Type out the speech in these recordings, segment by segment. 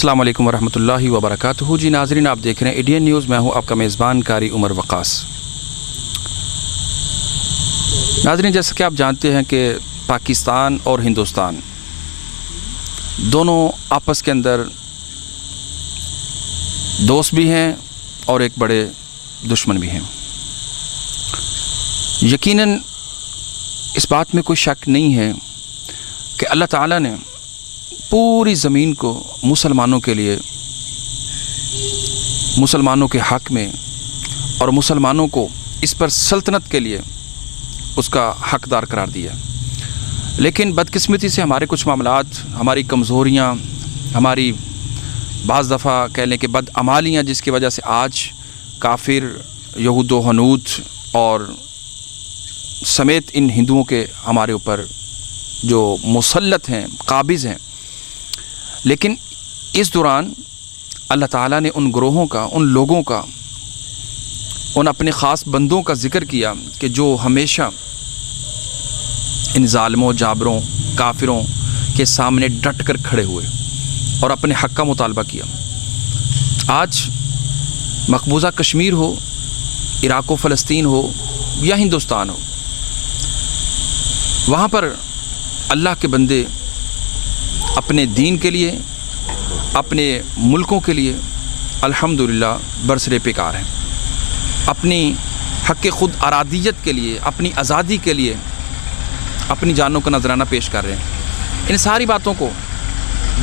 अस्सलाम वालेकुम वरहमतुल्लाहि वबरकातुहू। जी नाज़रीन, आप देख रहे हैं इंडियन न्यूज़। मैं हूं आपका मेज़बान कारी उमर वक़ास। नाज़रीन, जैसा कि आप जानते हैं कि पाकिस्तान और हिंदुस्तान दोनों आपस के अंदर दोस्त भी हैं और एक बड़े दुश्मन भी हैं। यकीनन इस बात में कोई शक नहीं है कि अल्लाह ताला ने पूरी ज़मीन को मुसलमानों के लिए, मुसलमानों के हक़ में और मुसलमानों को इस पर सल्तनत के लिए उसका हक़दार करार दिया। लेकिन बदकिस्मती से हमारे कुछ मामलात, हमारी कमज़ोरियाँ, हमारी बाज़ दफ़ा कह लें कि बदअमालियाँ, जिसकी वजह से आज काफिर, यहूद व हनूद और समेत इन हिंदुओं के हमारे ऊपर जो मुसल्लत हैं, काबिज़ हैं। लेकिन इस दौरान अल्लाह ताला ने उन ग्रोहों का, उन लोगों का, उन अपने ख़ास बंदों का ज़िक्र किया कि जो हमेशा इन ज़ालिमों, जाबरों, काफिरों के सामने डट कर खड़े हुए और अपने हक़ का मुतालबा किया। आज मकबूजा कश्मीर हो, इराक़ व फ़लस्तीन हो या हिंदुस्तान हो, वहाँ पर अल्लाह के बंदे अपने दीन के लिए, अपने मुल्कों के लिए अल्हम्दुलिल्लाह बरसरे पेकार हैं। अपनी हक़ ख़ुद अरादियत के लिए, अपनी आज़ादी के लिए अपनी जानों का नजराना पेश कर रहे हैं। इन सारी बातों को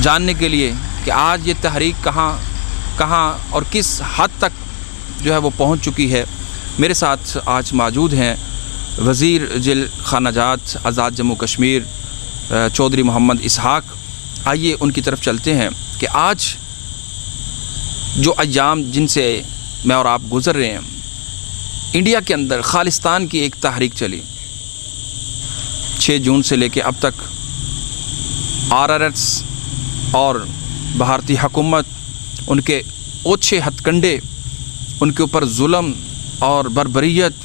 जानने के लिए कि आज ये तहरीक कहाँ और किस हद तक जो है वो पहुँच चुकी है, मेरे साथ आज मौजूद हैं वज़ीर जिल खानाजात आज़ाद जम्मू कश्मीर चौधरी मोहम्मद इसहाक़। आइए उनकी तरफ चलते हैं कि आज जो अय्याम जिनसे मैं और आप गुज़र रहे हैं, इंडिया के अंदर खालिस्तान की एक तहरीक चली 6 जून से लेके अब तक। RRS और भारतीय हुकूमत, उनके ओछे हथकंडे, उनके ऊपर जुल्म और बर्बरियत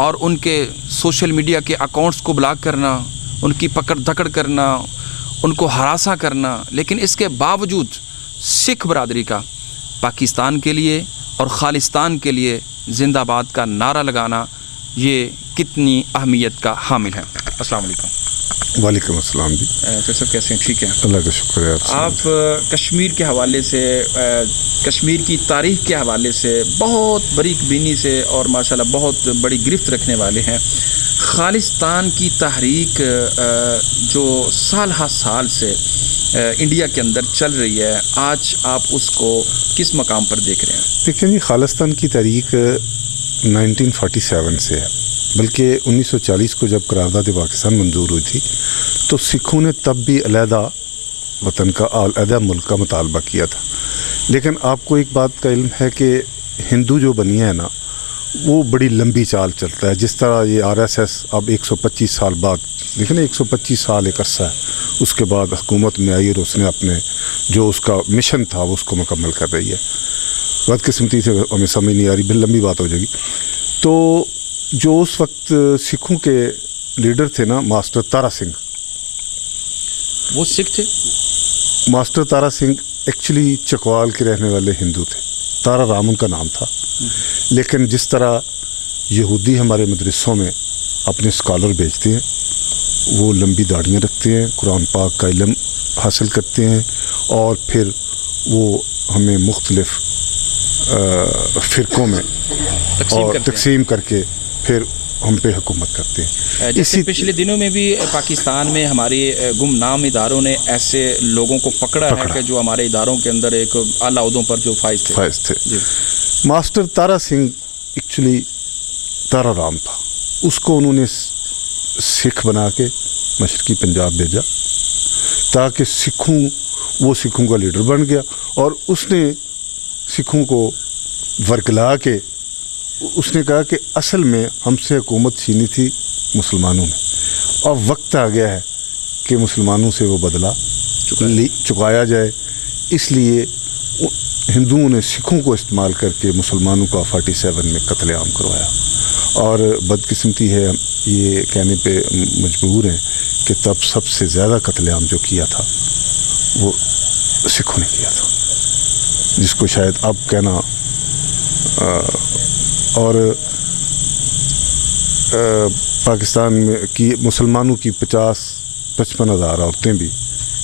और उनके सोशल मीडिया के अकाउंट्स को ब्लॉक करना, उनकी पकड़ धकड़ करना, उनको हरासा करना। लेकिन इसके बावजूद सिख बरादरी का पाकिस्तान के लिए और खालिस्तान के लिए ज़िंदाबाद का नारा लगाना, ये कितनी अहमियत का हामिल है। अस्सलाम वालेकुम। वालेकुम अस्सलाम जी। फिर सब कैसे हैं? ठीक है, अल्लाह का शुक्र है। आप कश्मीर के हवाले से, कश्मीर की तारीख़ के हवाले से बहुत बारीक बीनी से और माशाल्लाह बहुत बड़ी गिरफ्त रखने वाले हैं। खालिस्तान की तहरीक जो साल हा साल से इंडिया के अंदर चल रही है, आज आप उसको किस मकाम पर देख रहे हैं? देखिए जी, खालिस्तान की तहरीक 1947 से है, बल्कि 1940 को जब करारदाद पाकिस्तान मंजूर हुई थी तो सिखों ने तब भी अलहदा वतन का, अलहदा मुल्क का मुतालबा किया था। लेकिन आपको एक बात का इल्म है कि हिंदू जो बनिया है ना, वो बड़ी लंबी चाल चलता है। जिस तरह ये RSS अब 125 साल बाद, लेकिन 125 साल एक अरसा है, उसके बाद हुकूमत में आई और उसने अपने जो उसका मिशन था वो उसको मुकम्मल कर रही है। बदकिस्मती से हमें समझ नहीं आ रही, बिल लंबी बात हो जाएगी। तो जो उस वक्त सिखों के लीडर थे ना, मास्टर तारा सिंह, वो सिख थे। मास्टर तारा सिंह एक्चुअली चकवाल के रहने वाले हिंदू थे। तारा राम उनका नाम था। लेकिन जिस तरह यहूदी हमारे मदरसों में अपने स्कॉलर भेजते हैं, वो लंबी दाढ़ियाँ रखते हैं, कुरान पाक का इल्म हासिल करते हैं और फिर वो हमें मुख्तलिफ फ़िरक़ों में तकसीम करके फिर हम पे हुकूमत करते हैं। इसी पिछले दिनों में भी पाकिस्तान में हमारे गुमनाम इदारों ने ऐसे लोगों को पकड़ा है कि जो हमारे इदारों के अंदर एक आला ओहदों पर जो फाइज थे। मास्टर तारा सिंह एक्चुअली तारा राम था, उसको उन्होंने सिख बना के मशरकी पंजाब भेजा ताकि वो सिखों का लीडर बन गया और उसने सिखों को वर्गला के उसने कहा कि असल में हमसे हुकूमत छीनी थी मुसलमानों ने, और वक्त आ गया है कि मुसलमानों से वो बदला चुकाया जाए। इसलिए हिंदुओं ने सिखों को इस्तेमाल करके मुसलमानों का 47 में कत्लेआम करवाया। और बदकिस्मती है, ये कहने पे मजबूर हैं कि तब सबसे ज़्यादा कत्लेआम जो किया था वो सिखों ने किया था, जिसको शायद अब कहना और पाकिस्तान में की मुसलमानों की 50-55 हज़ार औरतें भी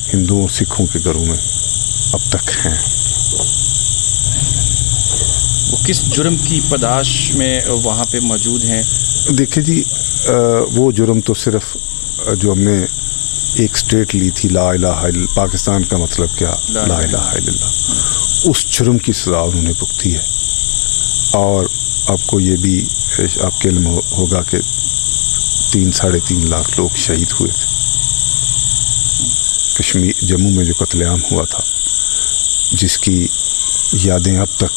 हिंदुओं और सिखों के घरों में अब तक हैं। वो किस जुर्म की पदाश में वहाँ पे मौजूद हैं? देखिए जी, वो जुर्म तो सिर्फ जो हमने एक स्टेट ली थी, ला इलाहा इल्लल्लाह, पाकिस्तान का मतलब क्या, ला इलाहा इल्लल्लाह, उस जुर्म की सज़ा उन्होंने भुगती है। और आपको ये भी आपके इल्म होगा कि 3-3.5 लाख लोग शहीद हुए थे। कश्मीर जम्मू में जो कत्लेआम हुआ था, जिसकी यादें अब तक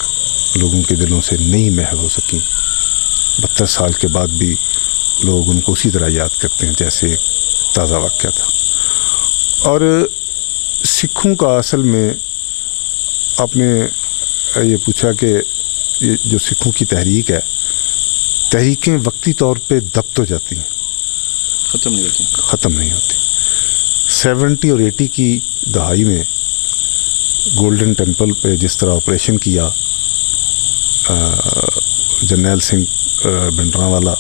लोगों के दिलों से नहीं महव हो सकीं, 72 साल के बाद भी लोग उनको उसी तरह याद करते हैं जैसे ताज़ा वाक़या था। और सिखों का असल में, आपने ये पूछा कि ये जो सिखों की तहरीक है, तहरीकें वक्ती तौर पे दब तो जाती हैं, ख़त्म नहीं होती। 70 और 80 की दहाई में गोल्डन टेम्पल पे जिस तरह ऑपरेशन किया जर्नैल सिंह भिंडरांवाला,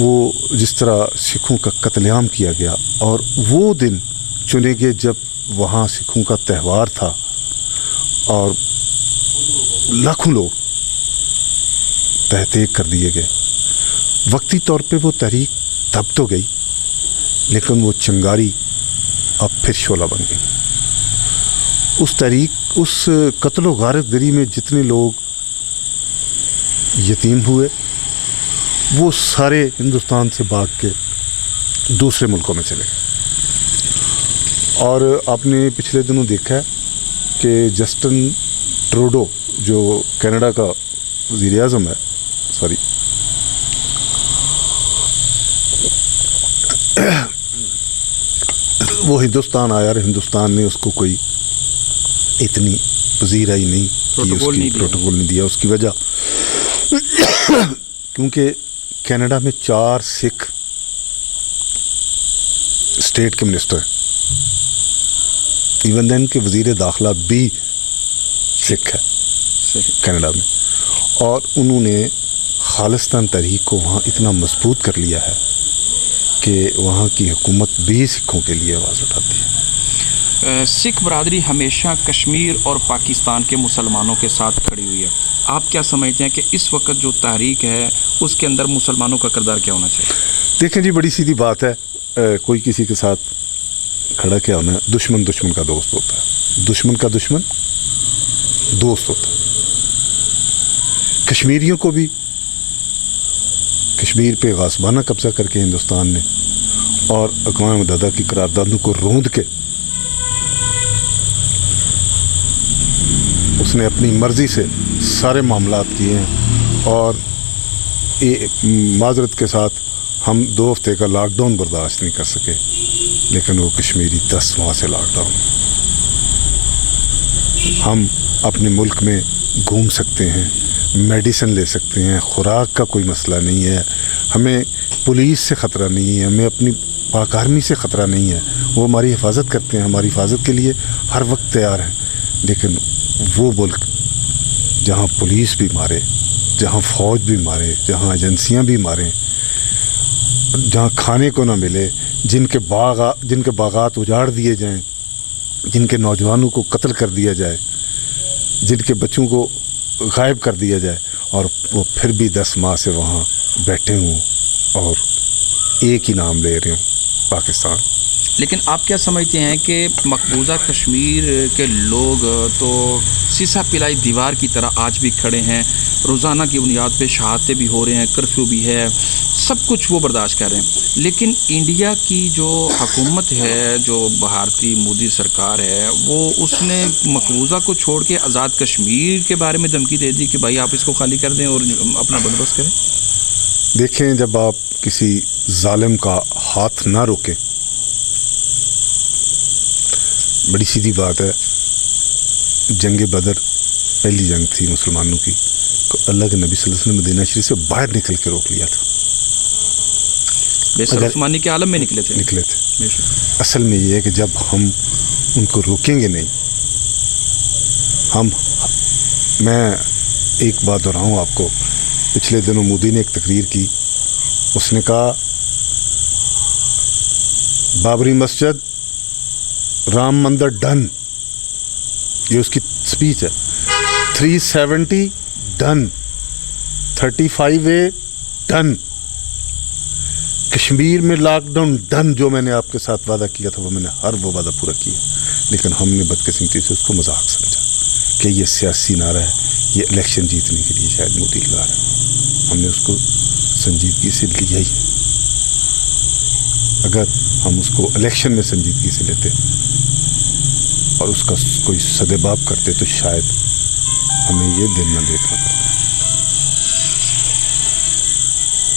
वो जिस तरह सिखों का कत्लेआम किया गया, और वो दिन चुने गए जब वहाँ सिखों का त्यौहार था और लाखों लोग तहतीक कर दिए गए। वक्ती तौर पे वो तहरीक दब तो गई, लेकिन वो चिंगारी अब फिर शोला बन गई। उस तहरीक, उस कत्ल गारतगरी में जितने लोग यतीम हुए, वो सारे हिंदुस्तान से भाग के दूसरे मुल्कों में चले गए। और आपने पिछले दिनों देखा है कि जस्टिन ट्रूडो, जो कनाडा का वज़ीर आज़म है, वो हिंदुस्तान आया और हिंदुस्तान ने उसको कोई इतनी पजीराई नहीं की, उसकी प्रोटोकॉल नहीं दिया। उसकी वजह क्योंकि कनाडा में 4 सिख स्टेट के मिनिस्टर हैं, इवन देन के वज़ीर दाखिला भी सिख है कनाडा में, और उन्होंने खालिस्तान तहरीक को वहाँ इतना मजबूत कर लिया है कि वहाँ की हुकूमत भी सिखों के लिए आवाज़ उठाती है। सिख बरादरी हमेशा कश्मीर और पाकिस्तान के मुसलमानों के साथ खड़ी हुई है। आप क्या समझते हैं कि इस वक्त जो तहरीक है उसके अंदर मुसलमानों का किरदार क्या होना चाहिए? देखें जी, बड़ी सीधी बात है, कोई किसी के साथ खड़ा क्या होना है, दुश्मन दुश्मन का दोस्त होता है, दुश्मन का दुश्मन दोस्त होता है। कश्मीरियों को भी कश्मीर पे गासबाना कब्जा करके हिंदुस्तान ने और अक़वाम मुत्तहिदा की करारदादों को रोंद के उसने अपनी मर्ज़ी से सारे मामलात किए हैं। और माजरत के साथ हम 2 हफ्ते का लॉकडाउन बर्दाश्त नहीं कर सके, लेकिन वो कश्मीरी 10 माह से लॉकडाउन। हम अपने मुल्क में घूम सकते हैं, मेडिसिन ले सकते हैं, खुराक का कोई मसला नहीं है, हमें पुलिस से ख़तरा नहीं है, हमें अपनी पाक आर्मी से ख़तरा नहीं है। वो हमारी हिफाजत करते हैं, हमारी हिफाजत के लिए हर वक्त तैयार हैं। लेकिन वो मुल्क जहाँ पुलिस भी मारे, जहाँ फ़ौज भी मारे, जहाँ एजेंसियाँ भी मारें, जहाँ खाने को ना मिले, जिनके बागात उजाड़ दिए जाएं, जिनके नौजवानों को कत्ल कर दिया जाए, जिनके बच्चों को गायब कर दिया जाए, और वो फिर भी 10 माह से वहाँ बैठे हों और एक ही नाम ले रहे हों, पाकिस्तान। लेकिन आप क्या समझते हैं कि मकबूजा कश्मीर के लोग तो सीसा पिलाई दीवार की तरह आज भी खड़े हैं, रोज़ाना की बुनियाद पे शहादतें भी हो रहे हैं, कर्फ्यू भी है, सब कुछ वो बर्दाश्त कर रहे हैं, लेकिन इंडिया की जो हुकूमत है, जो भारतीय मोदी सरकार है, वो उसने मकबूजा को छोड़ के आज़ाद कश्मीर के बारे में धमकी दे दी कि भाई आप इसको खाली कर दें और अपना बंदोबस्त करें। देखें, जब आप किसी जालिम का हाथ ना रोकें, बड़ी सीधी बात है, जंग बदर पहली जंग थी मुसलमानों की, तो अल्लाह के नबी सल्लल्लाहु अलैहि वसल्लम मदीना शरीफ से बाहर निकल के रोक लिया था। बेशर उस्मानी के आलम में निकले थे। बेशक। असल में ये है कि जब हम उनको रोकेंगे नहीं, मैं एक बात दोहराऊं आपको, पिछले दिनों मोदी ने एक तकरीर की, उसने कहा बाबरी मस्जिद, राम मंदिर डन, ये उसकी स्पीच है। 370 डन, 35A डन, कश्मीर में लॉकडाउन डन। जो मैंने आपके साथ वादा किया था वो मैंने हर वो वादा पूरा किया, लेकिन हमने बदकिस्मती से उसको मजाक समझा कि ये सियासी नारा है, ये इलेक्शन जीतने के लिए शायद मोदी लगा रहा है। हमने उसको संजीदगी से लिया ही है। अगर हम उसको इलेक्शन में संजीदगी से लेते और उसका कोई सदेबाब करते तो शायद हमें ये दिन न देखना पड़ता।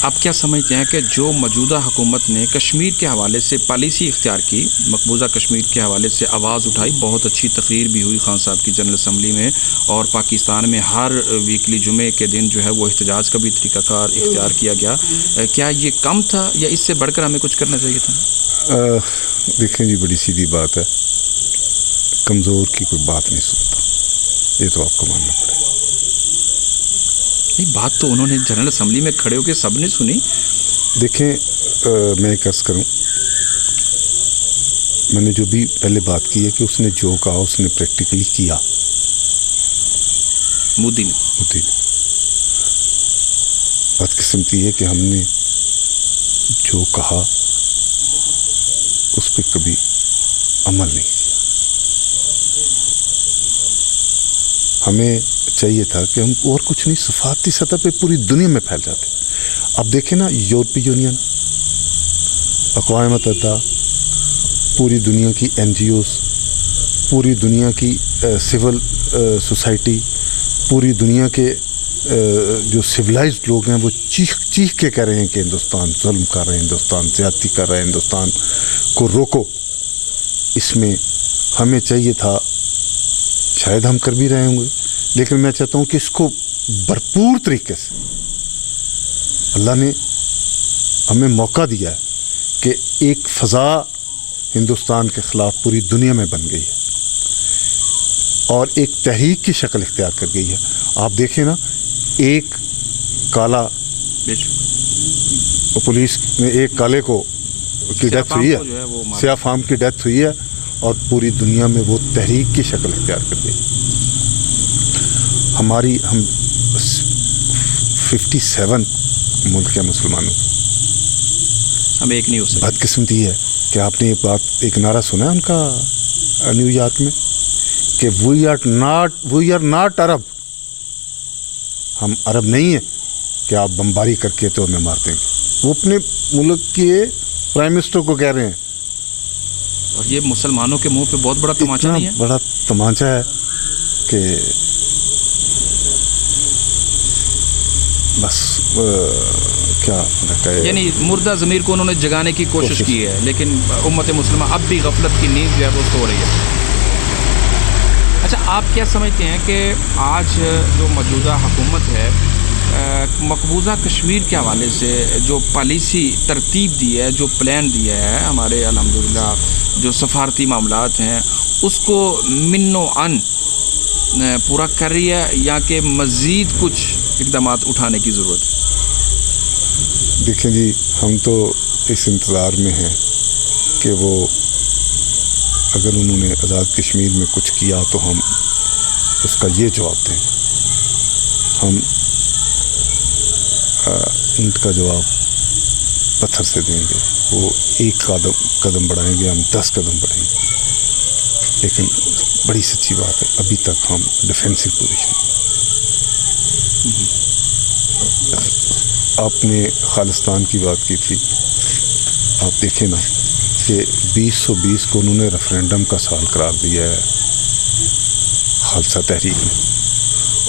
आप क्या समझते हैं कि जो मौजूदा हुकूमत ने कश्मीर के हवाले से पॉलिसी इख्तियार की, मकबूजा कश्मीर के हवाले से आवाज़ उठाई, बहुत अच्छी तकरीर भी हुई खान साहब की जनरल असम्बली में, और पाकिस्तान में हर वीकली जुमे के दिन जो है वो एहतजाज का भी तरीक़ाकार इख्तियार किया गया, क्या ये कम था या इससे बढ़कर हमें कुछ करना चाहिए था? देखें जी, बड़ी सीधी बात है, कमज़ोर की कोई बात नहीं सुनता, ये तो आपको मानना पड़ेगा। नहीं, बात तो उन्होंने जनरल असम्बली में खड़े होकर सब ने सुनी। देखें, मैं एक अर्ज़ करूं, मैंने जो भी पहले बात की है कि उसने जो कहा उसने प्रैक्टिकली किया, मोदी ने। बदकिस्मती है कि हमने जो कहा उस पर कभी अमल नहीं किया। हमें चाहिए था कि हम और कुछ नहीं, सफारती सतह पे पूरी दुनिया में फैल जाते। अब देखें ना, यूरोपीय यूनियन, अक़वाम मुत्तहिदा, पूरी दुनिया की NGOs, पूरी दुनिया की सिविल सोसाइटी, पूरी दुनिया के जो सिविलाइज्ड लोग हैं वो चीख के कह रहे हैं कि हिंदुस्तान जुल्म कर रहे हैं, हिंदुस्तान ज़्यादती कर रहा है, हिंदुस्तान को रोको। इसमें हमें चाहिए था, शायद हम कर भी रहे होंगे, लेकिन मैं चाहता हूँ कि इसको भरपूर तरीके से अल्लाह ने हमें मौका दिया है कि एक फ़ज़ा हिंदुस्तान के ख़िलाफ़ पूरी दुनिया में बन गई है और एक तहरीक की शक्ल इख्तियार कर गई है। आप देखें ना, एक काला पुलिस में एक काले को की डेथ हुई है, सिया फार्म की डेथ हुई है, और पूरी दुनिया में वो तहरीक की शक्ल इख्तियार कर गई। हम 57 मुल्क के मुसलमानों, हम एक नहीं हो सकते। बदकिस्मती है कि आपने ये बात, एक नारा सुना है उनका न्यूयॉर्क में कि वी आर नॉट अरब, हम अरब नहीं है कि आप बमबारी करके तो हमें मार देंगे। वो अपने मुल्क के प्राइम मिनिस्टर को कह रहे हैं, और ये मुसलमानों के मुंह पे बहुत बड़ा तमाचा नहीं है? बड़ा तमाचा है कि बस क्या लगता है, यानी मुर्दा ज़मीर को उन्होंने जगाने की कोशिश की है, लेकिन उम्मत मुस्लिमा अब भी गफलत की नींद जो है वो सो रही है। अच्छा, आप क्या समझते हैं कि आज जो मौजूदा हुकूमत है, मकबूजा कश्मीर के हवाले से जो पॉलिसी तरतीब दी है, जो प्लान दिया है, हमारे अल्हम्दुलिल्लाह जो सफारती मामलात हैं उसको मिन्नो अन पूरा कर रही है, या कि मज़ीद कुछ इक़दामात उठाने की ज़रूरत है? देखें जी, हम तो इस इंतज़ार में हैं कि वो अगर उन्होंने आज़ाद कश्मीर में कुछ किया तो हम उसका ये जवाब दें। हम ईंट का जवाब पत्थर से देंगे। वो एक कदम बढ़ाएंगे, हम 10 कदम बढ़ाएंगे। लेकिन बड़ी सच्ची बात है, अभी तक हम डिफेंसिव पोजीशन। आपने खालिस्तान की बात की थी, आप देखें ना कि 2020 को उन्होंने रेफरेंडम का साल करार दिया है खालसा तहरीक ने,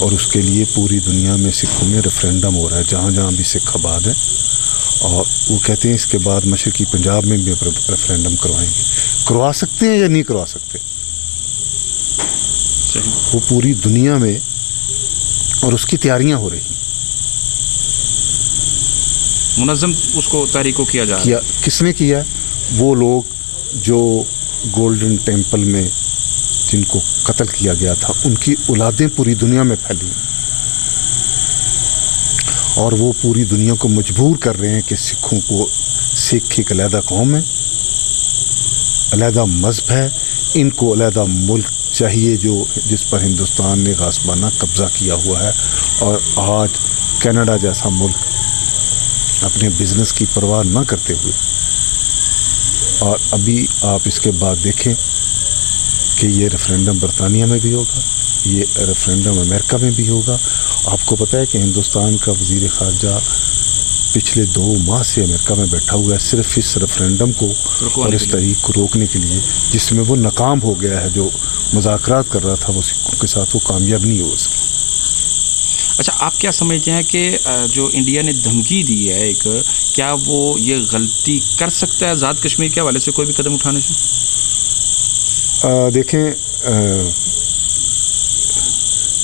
और उसके लिए पूरी दुनिया में सिखों में रेफरेंडम हो रहा है, जहाँ जहाँ भी सिख आबाद है। और वो कहते हैं इसके बाद मशरकी पंजाब में भी रेफरेंडम करवाएंगे। करवा सकते हैं या नहीं करवा सकते? वो पूरी दुनिया में, और उसकी तैयारियां हो रही। منظم اس کو تحریک کو کیا جا رہا ہے. کس نے کیا ہے؟ وہ لوگ جو گولڈن ٹیمپل میں جن کو قتل کیا گیا تھا ان کی اولادیں پوری دنیا میں پھیلی اور وہ پوری دنیا کو مجبور کر رہے ہیں کہ سکھوں کو، سکھ ایک علیحدہ قوم ہے، علیحدہ مذہب ہے، ان کو علیحدہ ملک چاہیے جو جس پر ہندوستان نے غاصبانہ قبضہ کیا ہوا ہے. اور آج کینیڈا جیسا ملک اپنے بزنس کی پرواہ نہ کرتے ہوئے، اور ابھی آپ اس کے بعد دیکھیں کہ یہ ریفرینڈم برطانیہ میں بھی ہوگا، یہ ریفرینڈم امریکہ میں بھی ہوگا. آپ کو پتہ ہے کہ ہندوستان کا وزیر خارجہ پچھلے 2 ماہ سے امریکہ میں بیٹھا ہوا ہے صرف اس ریفرینڈم کو اور اس تحریک کو روکنے کے لیے، جس میں وہ ناکام ہو گیا ہے. جو مذاکرات کر رہا تھا وہ سکھوں کے ساتھ، وہ کامیاب نہیں ہو اس کی. اچھا، آپ کیا سمجھتے ہیں کہ جو انڈیا نے دھمکی دی ہے ایک، کیا وہ یہ غلطی کر سکتا ہے آزاد کشمیر کے حوالے سے کوئی بھی قدم اٹھانے سے؟ دیکھیں،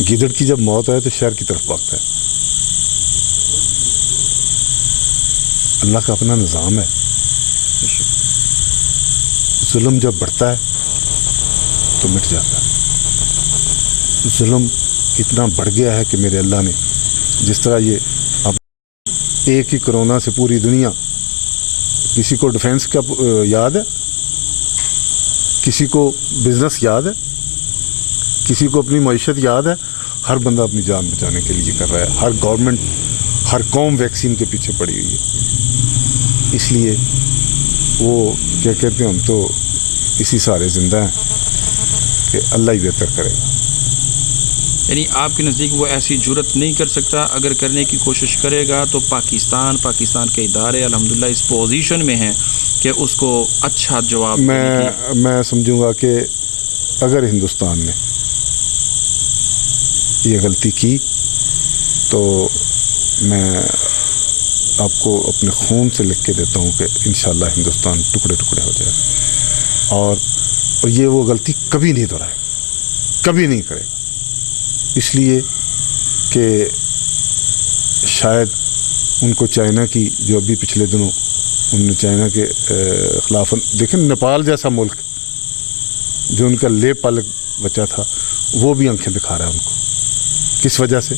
گیدڑ کی جب موت آئے تو شہر کی طرف بھاگتا ہے. اللہ کا اپنا نظام ہے. ظلم جب بڑھتا ہے تو مٹ جاتا ہے. ظلم اتنا بڑھ گیا ہے کہ میرے اللہ نے جس طرح یہ اب ایک ہی کرونا سے پوری دنیا، کسی کو ڈیفنس کا یاد ہے، کسی کو بزنس یاد ہے، کسی کو اپنی معیشت یاد ہے. ہر بندہ اپنی جان بچانے کے لیے کر رہا ہے. ہر گورنمنٹ، ہر قوم ویکسین کے پیچھے پڑی ہوئی ہے. اس لیے وہ کیا کہتے ہیں، ہم تو اسی سارے زندہ ہیں کہ اللہ ہی بہتر کرے گا. یعنی آپ کے نزدیک وہ ایسی جرت نہیں کر سکتا، اگر کرنے کی کوشش کرے گا تو پاکستان کے ادارے الحمدللہ اس پوزیشن میں ہیں کہ اس کو اچھا جواب میں سمجھوں گا کہ اگر ہندوستان نے یہ غلطی کی تو میں آپ کو اپنے خون سے لکھ کے دیتا ہوں کہ انشاءاللہ ہندوستان ٹکڑے ٹکڑے ہو جائے. اور یہ وہ غلطی کبھی نہیں دہرائے، کبھی نہیں کرے گا. اس لیے کہ شاید ان کو چائنا کی، جو ابھی پچھلے دنوں ان نے چائنا کے خلاف، دیکھیں نیپال جیسا ملک جو ان کا لے پالک بچہ تھا وہ بھی آنکھیں دکھا رہا ہے ان کو. کس وجہ سے؟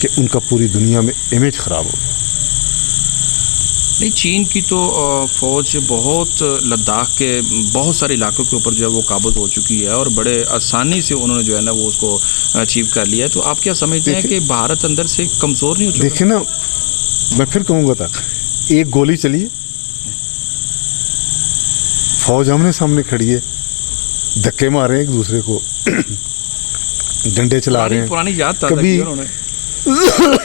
کہ ان کا پوری دنیا میں امیج خراب ہو گیا. نہیں، چین کی تو فوج بہت لداخ کے بہت سارے علاقوں کے اوپر جو ہے وہ قابض ہو چکی ہے اور بڑے آسانی سے انہوں نے جو ہے نا وہ اس کو اچیو کر لیا ہے. تو آپ کیا سمجھتے ہیں کہ بھارت اندر سے کمزور نہیں ہو چکا؟ دیکھیں نا، میں پھر کہوں گا تھا، ایک گولی چلی ہے، فوج آمنے سامنے کھڑی ہے، دھکے مارے ایک دوسرے کو، ڈنڈے چلا رہے ہیں. پرانی یاد کبھی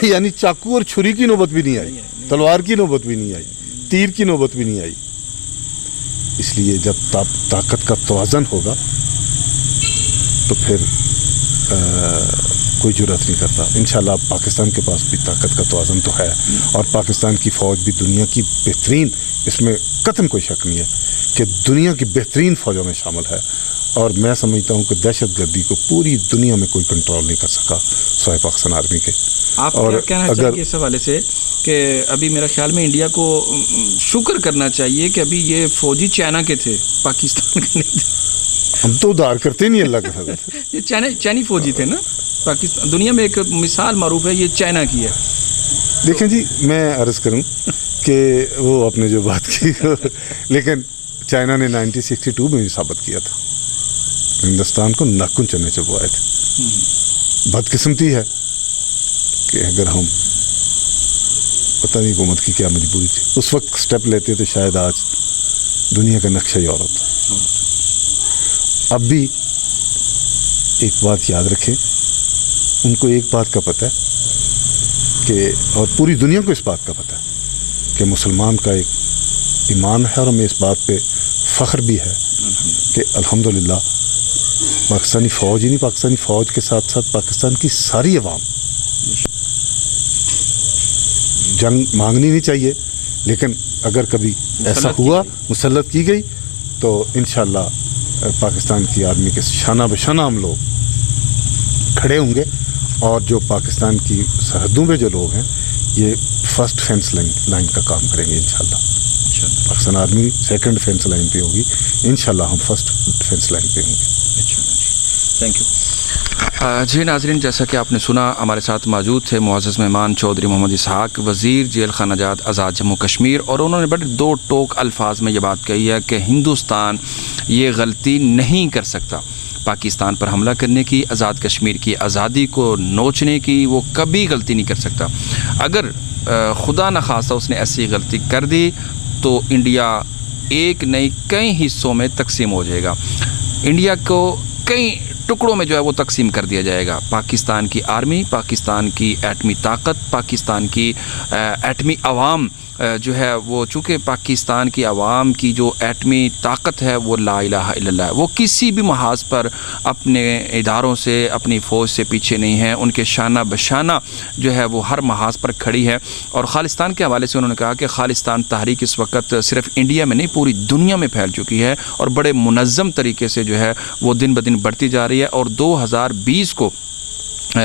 یعنی چاقو اور چھری کی نوبت بھی نہیں آئی، تلوار کی نوبت بھی نہیں آئی، تیر کی نوبت بھی نہیں آئی. اس لیے جب طاقت کا توازن ہوگا تو پھر کوئی جرات نہیں کرتا. انشاءاللہ پاکستان کے پاس بھی طاقت کا توازن تو ہے، اور پاکستان کی فوج بھی دنیا کی بہترین، اس میں قطعاً کوئی شک نہیں ہے کہ دنیا کی بہترین فوجوں میں شامل ہے. اور میں سمجھتا ہوں کہ دہشت گردی کو پوری دنیا میں کوئی کنٹرول نہیں کر سکا سوائے پاکستان آرمی کے. آپ کیا کہنا چاہیں گے اس حوالے سے کہ ابھی میرا خیال میں انڈیا کو شکر کرنا چاہیے کہ ابھی یہ فوجی چائنا کے تھے، پاکستان کے نہیں تھے. ہم تو ادھار کرتے نہیں اللہ کے ساتھ. یہ چائنی فوجی تھے نا پاکستان. دنیا میں ایک مثال معروف ہے، یہ چائنا کی ہے. دیکھیں جی، میں عرض کروں کہ وہ آپ نے جو بات کی لیکن چائنا نے 1962 میں بھی ثابت کیا تھا، ہندوستان کو ناخن چنے چبوائے تھے. بدقسمتی ہے کہ اگر ہم، پتہ نہیں حکومت کی کیا مجبوری تھی، اس وقت سٹیپ لیتے تو شاید آج دنیا کا نقشہ ہی اور ہوتا. اب بھی ایک بات یاد رکھیں، ان کو ایک بات کا پتہ ہے کہ، اور پوری دنیا کو اس بات کا پتہ ہے کہ مسلمان کا ایک ایمان ہے، اور ہمیں اس بات پہ فخر بھی ہے کہ الحمدللہ پاکستانی فوج ہی نہیں، پاکستانی فوج کے ساتھ ساتھ پاکستان کی ساری عوام، جنگ مانگنی نہیں چاہیے لیکن اگر کبھی ایسا ہوا، مسلط کی گئی، تو انشاءاللہ پاکستان کی آرمی کے شانہ بشانہ ہم لوگ کھڑے ہوں گے. اور جو پاکستان کی سرحدوں پہ جو لوگ ہیں، یہ فرسٹ فینس لائن کا کام کریں گے انشاءاللہ. Pakistan army second fans line پہ ہوگی, انشاءاللہ ہم فرسٹ فینس لائن پہ ہوں گے. Thank you. جی ناظرین, جیسا کہ آپ نے سنا, ہمارے ساتھ موجود تھے معزز مہمان چودھری محمد اسحاق, وزیر جیل خانہ جات آزاد جموں کشمیر, اور انہوں نے بڑے دو ٹوک الفاظ میں یہ بات کہی ہے کہ ہندوستان یہ غلطی نہیں کر سکتا پاکستان پر حملہ کرنے کی, آزاد کشمیر کی آزادی کو نوچنے کی. وہ کبھی غلطی نہیں کر سکتا. اگر خدا نخواستہ اس نے ایسی غلطی کر دی تو انڈیا ایک نہیں کئی حصوں میں تقسیم ہو جائے گا. انڈیا کو کئی ٹکڑوں میں جو ہے وہ تقسیم کر دیا جائے گا. پاکستان کی آرمی, پاکستان کی ایٹمی طاقت, پاکستان کی ایٹمی عوام جو ہے وہ, چونکہ پاکستان کی عوام کی جو ایٹمی طاقت ہے وہ لا الہ الا اللہ ہے. وہ کسی بھی محاذ پر اپنے اداروں سے, اپنی فوج سے پیچھے نہیں ہیں. ان کے شانہ بشانہ جو ہے وہ ہر محاذ پر کھڑی ہے. اور خالصتان کے حوالے سے انہوں نے کہا کہ خالصتان تحریک اس وقت صرف انڈیا میں نہیں پوری دنیا میں پھیل چکی ہے, اور بڑے منظم طریقے سے جو ہے وہ دن بدن بڑھتی جا رہی ہے. اور 2020 کو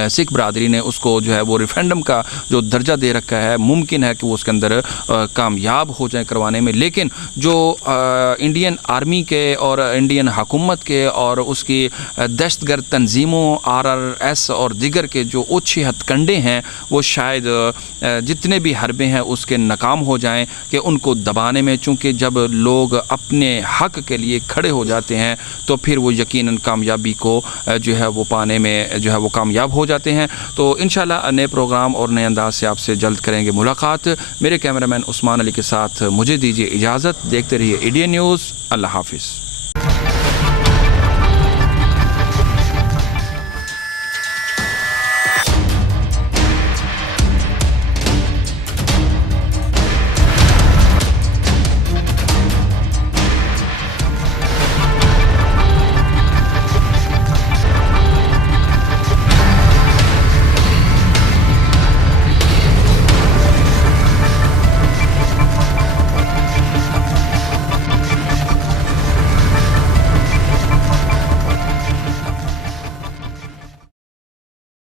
سکھ برادری نے اس کو جو ہے وہ ریفرینڈم کا جو درجہ دے رکھا ہے, ممکن ہے کہ وہ اس کے اندر کامیاب ہو جائیں کروانے میں. لیکن جو انڈین آرمی کے اور انڈین حکومت کے اور اس کی دہشت گرد تنظیموں RRS اور دیگر کے جو اوچھے ہتھ کنڈے ہیں, وہ شاید جتنے بھی حربے ہیں اس کے ناکام ہو جائیں کہ ان کو دبانے میں. چونکہ جب لوگ اپنے حق کے لیے کھڑے ہو جاتے ہیں تو پھر وہ یقیناً کامیابی کو جو ہے وہ پانے میں جو ہے وہ کامیاب ہو جاتے ہیں. تو انشاءاللہ نئے پروگرام اور نئے انداز سے آپ سے جلد کریں گے ملاقات. میرے کیمرہ مین عثمان علی کے ساتھ مجھے دیجیے اجازت. دیکھتے رہیے ADN نیوز. اللہ حافظ.